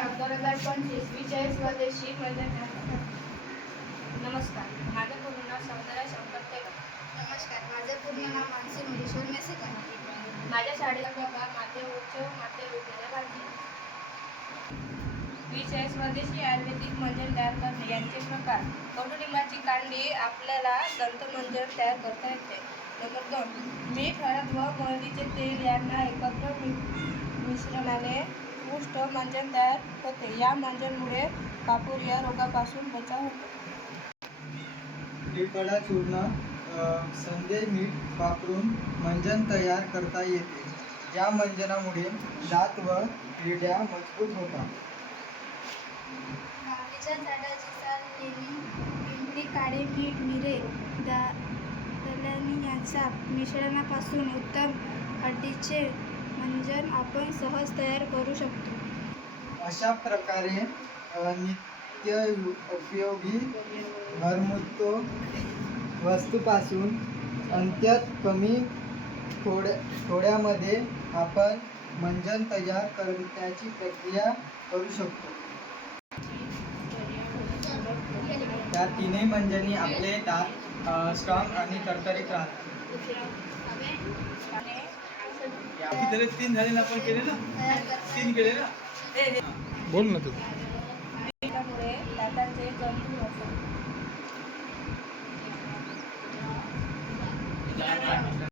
2025 42 स्वदेशी नमस्कार, माझं पूर्ण नाव सौंदर्य शंकर तेलंग. नमस्कार, माझे पूर्ण नाव मानसी मुरेश्वर मेसेकर. माझ्या शाळेला बघा माते उच्च माते विज्ञान भारती. 20 स्वदेशी आयुर्वेदिक मंजन तयार करणे यांचे प्रकार. कडुलिंबाची कांडी आपल्याला दंतमंजन तयार करता येते. नंबर 2, मीठ, हळद व हळदीचे तेल यांना एकत्र मिश्रणाने उत्कृष्ट मंजन तयार होते. या मंजनमुळे कापूर या रोगापासून बचाव होतो. त्रिफळा चूर्ण संधे मीठ वापरून मंजन तयार करता येते. या मंजनामुळे दात व हिरड्या मजबूत होतात. माऊलीच्या झाडाची साल, लेणी, पिंपरी, काळे मीठ, मिरे, दलनी यांच्या मिश्रणापासून उत्तम हळदीचे मंजन आपण सहज तयार करू शकतो. अशा प्रकारे नित्य उपयोगी घरगुती वस्तूपासून अत्यंत कमी थोड्यामध्ये आपण मंजन तयार करण्याची प्रक्रिया करू शकतो. त्या तीनही मंजनी आपले दात स्ट्रॉंग आणि तरतरीत राहतात. तीन झाले ना, आपण केले ना, 3 केले ना. बोल ना तू. त्यामुळे दातांचे जंतू